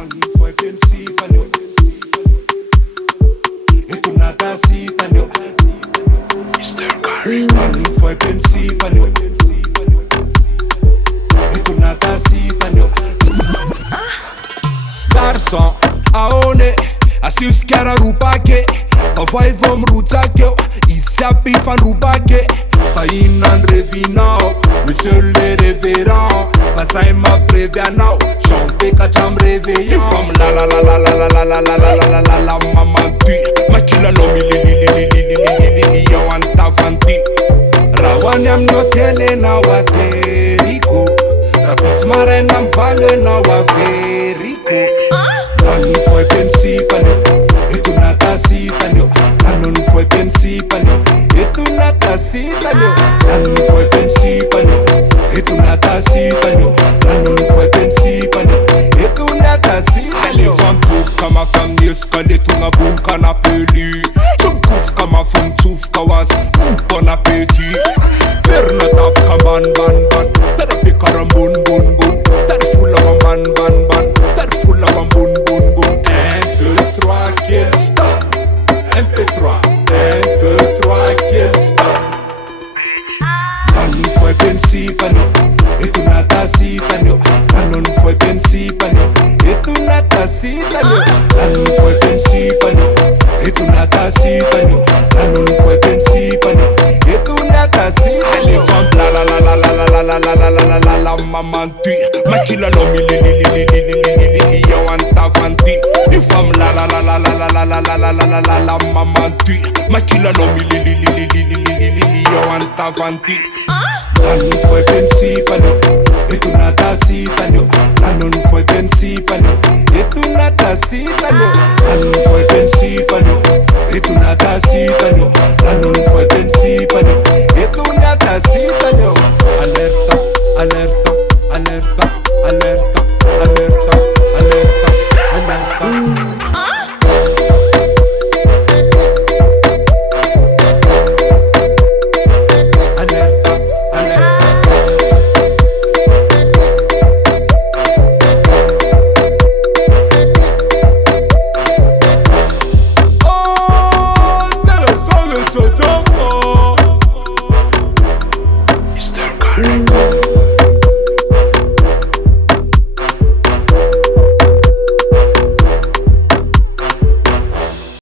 Nani foi pensiva nyo. E tu nata sita nyo. Mr Gary. Nani foi pensiva nyo. E tu nata sita nyo. Garçon, aone, assim os cara rupake. Vai vom rutake, isapi fan rupake. Fainan revinau, monsieur le révérend. Passai ma prévianau, j'en fais qu'à t'en réveiller. From la la la la la la la la la la la la la maman tu. Ma chila no mi li li li li li li li li yo anta fanti. Rawanyam no tele na wateriko. Rapis mare nam vale na waveriko. Nani foi pensiva nyo. E tu nata sita nyo. Nani foi pensiva nyo. E tu nata sita nyo. Nani foi pensiva nyo. E tu nata sita nyo. Nani foi pensiva nyo. E tu nata sita nyo. Allez kama famille skale tu nga boom kana peli. Tumkuf kama fum tuf kawas. Bon appétit. Verna tap kaman ban ban. Terapi karam bun bun bun. Terfula wa man ban ban. Terfula wa bun bun bun. 1, 2, 3, kill stop. MP3. 1, 2, 3, kill stop. Nani foi pensiva nyo. E tu nata sita nyo. Nani foi pensiva nyo. E tu nata sita nyo. Nani foi pensiva nyo. E tu nata sita nyo. Nani foi pensiva nyo. E tu nata sita nyo. Allez vente la la la la la la la la la la la la la maman tu. Ma kila no mi li li li li li li li li li yo anta vanti. You from la la la la la la la la la la la la la la maman tu. Ma kila no mi li li li li li li li li li yo anta vanti. Nani foi pensiva nyo. E tu nata sita nyo. Nani foi pensiva nyo. E tu nata sita nyo. Nani foi pensiva nyo. E tu nata sita nyo. Nani foi pensiva nyo. E tu nata sita nyo. Alerta, alerta, alerta, alerta, alerta, alerta, alerta. Oh, c'est le son de JOJOFRA.